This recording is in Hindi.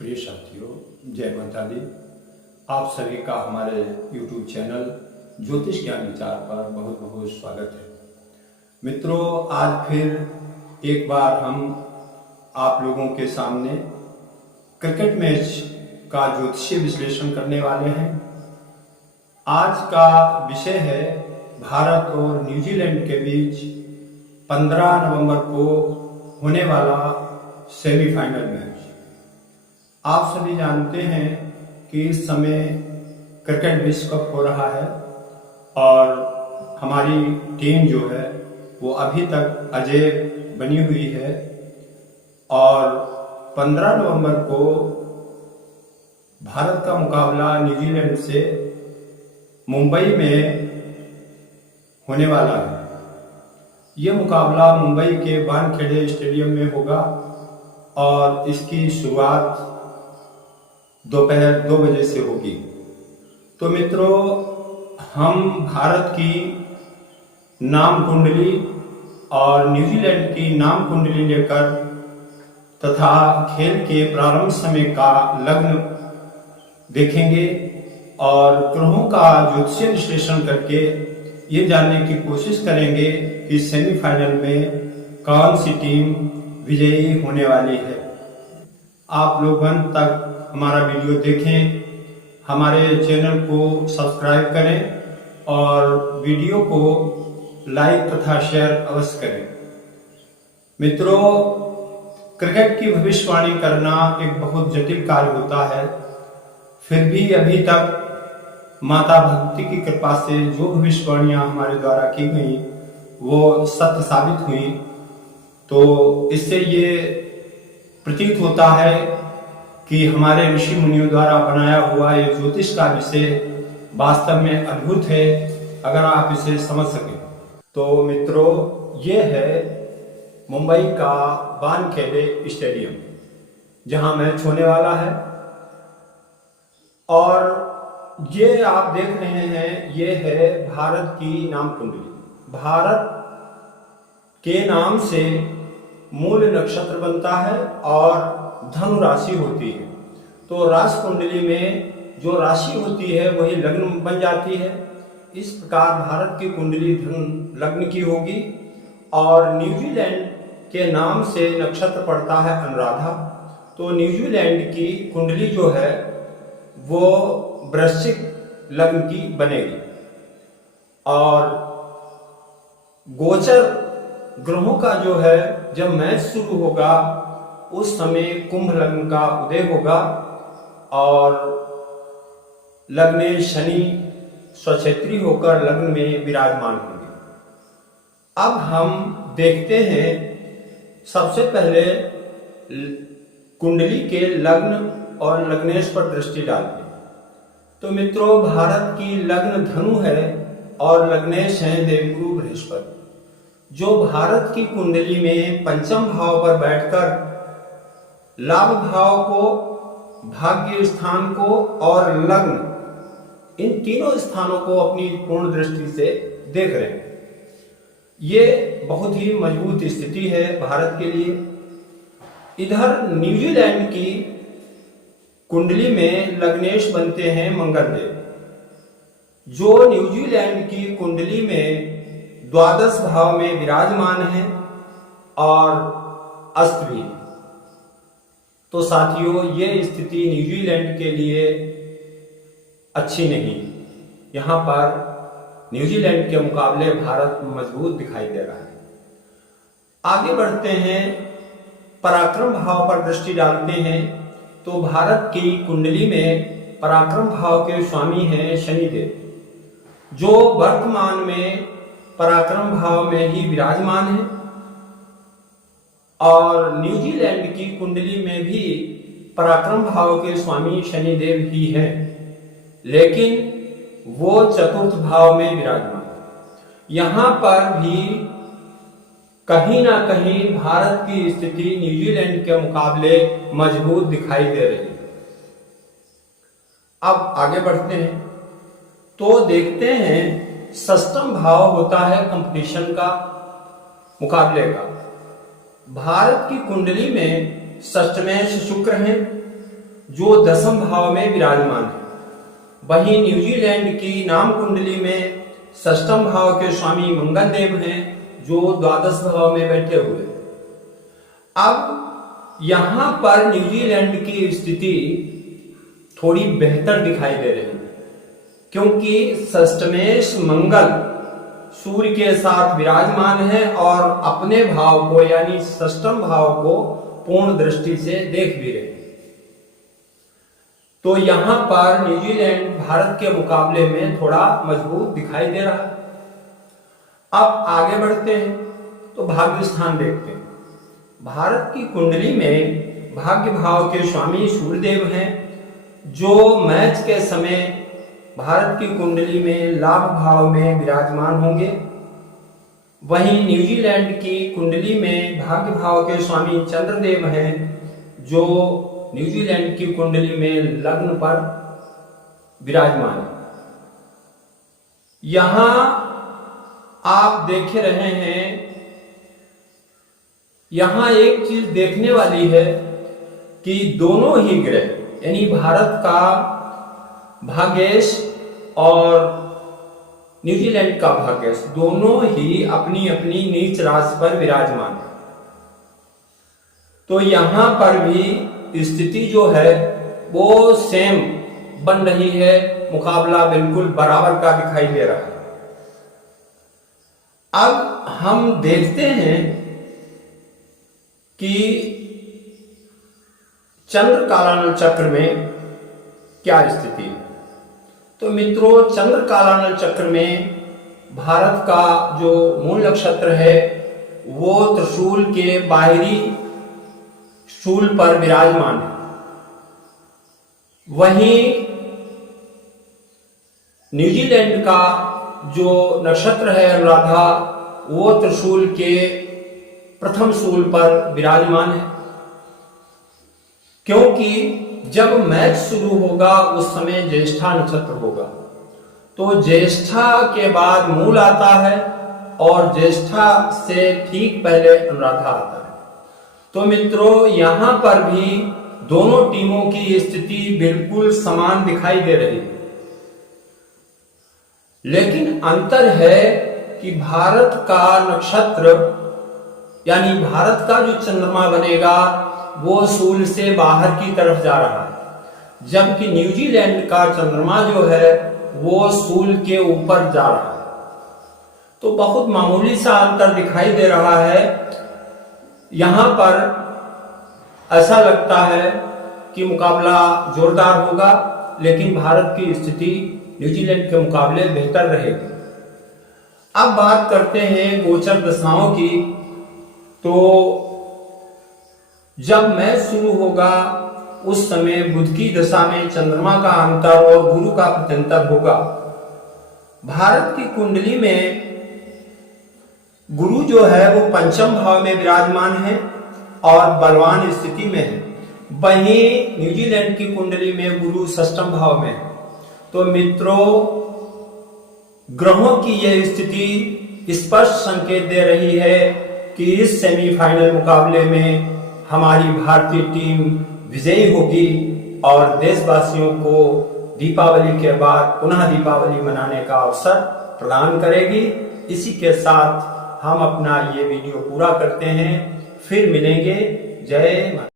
प्रिय साथियों, जय माता दी। आप सभी का हमारे YouTube चैनल ज्योतिष ज्ञान विचार पर बहुत बहुत स्वागत है। मित्रों, आज फिर एक बार हम आप लोगों के सामने क्रिकेट मैच का ज्योतिषीय विश्लेषण करने वाले हैं। आज का विषय है भारत और न्यूजीलैंड के बीच 15 नवंबर को होने वाला सेमीफाइनल मैच। आप सभी जानते हैं कि इस समय क्रिकेट विश्व कप हो रहा है और हमारी टीम जो है वो अभी तक अजेय बनी हुई है और 15 नवंबर को भारत का मुकाबला न्यूजीलैंड से मुंबई में होने वाला है। यह मुकाबला मुंबई के वानखेड़े स्टेडियम में होगा और इसकी शुरुआत दोपहर 2 बजे से होगी। तो मित्रों, हम भारत की नाम कुंडली और न्यूजीलैंड की नाम कुंडली लेकर तथा खेल के प्रारंभ समय का लग्न देखेंगे और ग्रहों का ज्योतिषीय विश्लेषण करके ये जानने की कोशिश करेंगे कि सेमीफाइनल में कौन सी टीम विजयी होने वाली है। आप लोग अंत तक हमारा वीडियो देखें, हमारे चैनल को सब्सक्राइब करें और वीडियो को लाइक तथा शेयर अवश्य करें। मित्रों, क्रिकेट की भविष्यवाणी करना एक बहुत जटिल कार्य होता है, फिर भी अभी तक माता भक्ति की कृपा से जो भविष्यवाणियां हमारे द्वारा की गई वो सत्य साबित हुई। तो इससे ये प्रतीत होता है कि हमारे ऋषि मुनियों द्वारा बनाया हुआ ये ज्योतिष का विषय वास्तव में अद्भुत है, अगर आप इसे समझ सकें। तो मित्रों, ये है मुंबई का वानखेड़े स्टेडियम जहां मैच होने वाला है और ये आप देख रहे हैं, ये है भारत की नाम कुंडली। भारत के नाम से मूल नक्षत्र बनता है और धनु राशि होती है। तो राशि कुंडली में जो राशि होती है वही लग्न बन जाती है। इस प्रकार भारत की कुंडली धनु लग्न की होगी और न्यूजीलैंड के नाम से नक्षत्र पड़ता है अनुराधा। तो न्यूजीलैंड की कुंडली जो है वो वृश्चिक लग्न की बनेगी और गोचर ग्रहों का जो है जब मैच शुरू होगा उस समय कुंभ लग्न का उदय होगा और लग्न शनि स्वक्षेत्री होकर लग्न में विराजमान होंगे। अब हम देखते हैं, सबसे पहले कुंडली के लग्न और लग्नेश पर दृष्टि डालते हैं। तो मित्रों, भारत की लग्न धनु है और लग्नेश है देवगुरु बृहस्पति, जो भारत की कुंडली में पंचम भाव पर बैठकर लाभ भाव को, भाग्य स्थान को और लग्न, इन तीनों स्थानों को अपनी पूर्ण दृष्टि से देख रहे हैं। ये बहुत ही मजबूत स्थिति है भारत के लिए। इधर न्यूजीलैंड की कुंडली में लग्नेश बनते हैं मंगलदेव, जो न्यूजीलैंड की कुंडली में द्वादश भाव में विराजमान है और अस्त भी। तो साथियों, ये स्थिति न्यूजीलैंड के लिए अच्छी नहीं। यहां पर न्यूजीलैंड के मुकाबले भारत मजबूत दिखाई दे रहा है। आगे बढ़ते हैं, पराक्रम भाव पर दृष्टि डालते हैं। तो भारत की कुंडली में पराक्रम भाव के स्वामी हैं शनिदेव, जो वर्तमान में पराक्रम भाव में ही विराजमान है और न्यूजीलैंड की कुंडली में भी पराक्रम भाव के स्वामी शनिदेव ही हैं, लेकिन वो चतुर्थ भाव में विराजमान है। यहां पर भी कहीं ना कहीं भारत की स्थिति न्यूजीलैंड के मुकाबले मजबूत दिखाई दे रही है। अब आगे बढ़ते हैं तो देखते हैं, षष्ठम भाव होता है कंपटीशन का, मुकाबले का। भारत की कुंडली में षष्ठमेश शुक्र हैं जो दसम भाव में विराजमान है। वहीं न्यूजीलैंड की नाम कुंडली में षष्ठम भाव के स्वामी मंगल देव हैं, जो द्वादश भाव में बैठे हुए। अब यहां पर न्यूजीलैंड की स्थिति थोड़ी बेहतर दिखाई दे रही है, क्योंकि षष्ठमेश मंगल सूर्य के साथ विराजमान है और अपने भाव को यानी षष्ठम भाव को पूर्ण दृष्टि से देख भी रहे हैं। तो यहां पर न्यूजीलैंड भारत के मुकाबले में थोड़ा मजबूत दिखाई दे रहा है। अब आगे बढ़ते हैं तो भाग्य स्थान देखते हैं। भारत की कुंडली में भाग्य भाव के स्वामी सूर्यदेव हैं, जो मैच के समय भारत की कुंडली में लाभ भाव में विराजमान होंगे। वहीं न्यूजीलैंड की कुंडली में भाग्य भाव के स्वामी चंद्रदेव हैं, जो न्यूजीलैंड की कुंडली में लग्न पर विराजमान है। यहां आप देख रहे हैं, यहां एक चीज देखने वाली है कि दोनों ही ग्रह यानी भारत का भाग्येश और न्यूजीलैंड का भाग्येश दोनों ही अपनी अपनी नीच राशि पर विराजमान है। तो यहां पर भी स्थिति जो है वो सेम बन रही है, मुकाबला बिल्कुल बराबर का दिखाई दे रहा है। अब हम देखते हैं कि चंद्र कालानल चक्र में क्या स्थिति है। तो मित्रों, चंद्र कालानल चक्र में भारत का जो मूल नक्षत्र है वो त्रिशूल के बाहरी शूल पर विराजमान है। वहीं न्यूजीलैंड का जो नक्षत्र है अनुराधा, वो त्रिशूल के प्रथम शूल पर विराजमान है, क्योंकि जब मैच शुरू होगा उस समय ज्येष्ठा नक्षत्र होगा। तो ज्येष्ठा के बाद मूल आता है और ज्येष्ठा से ठीक पहले अनुराधा आता है। तो मित्रों, यहां पर भी दोनों टीमों की स्थिति बिल्कुल समान दिखाई दे रही है, लेकिन अंतर है कि भारत का नक्षत्र यानी भारत का जो चंद्रमा बनेगा वो शूल से बाहर की तरफ जा रहा है, जबकि न्यूजीलैंड का चंद्रमा जो है वो शूल के ऊपर जा रहा है। तो बहुत मामूली सा अंतर दिखाई दे रहा है। यहां पर ऐसा लगता है कि मुकाबला जोरदार होगा, लेकिन भारत की स्थिति न्यूजीलैंड के मुकाबले बेहतर रहेगी। अब बात करते हैं गोचर दशाओं की। तो जब मैच शुरू होगा उस समय बुध की दशा में चंद्रमा का अंतर और गुरु का प्रत्यंतर होगा। भारत की कुंडली में गुरु जो है वो पंचम भाव में विराजमान है और बलवान स्थिति में है। वहीं न्यूजीलैंड की कुंडली में गुरु षष्ठम भाव में है। तो मित्रों, ग्रहों की यह स्थिति स्पष्ट संकेत दे रही है कि इस सेमीफाइनल मुकाबले में हमारी भारतीय टीम विजयी होगी और देशवासियों को दीपावली के बाद पुनः दीपावली मनाने का अवसर प्रदान करेगी। इसी के साथ हम अपना ये वीडियो पूरा करते हैं। फिर मिलेंगे। जय माता।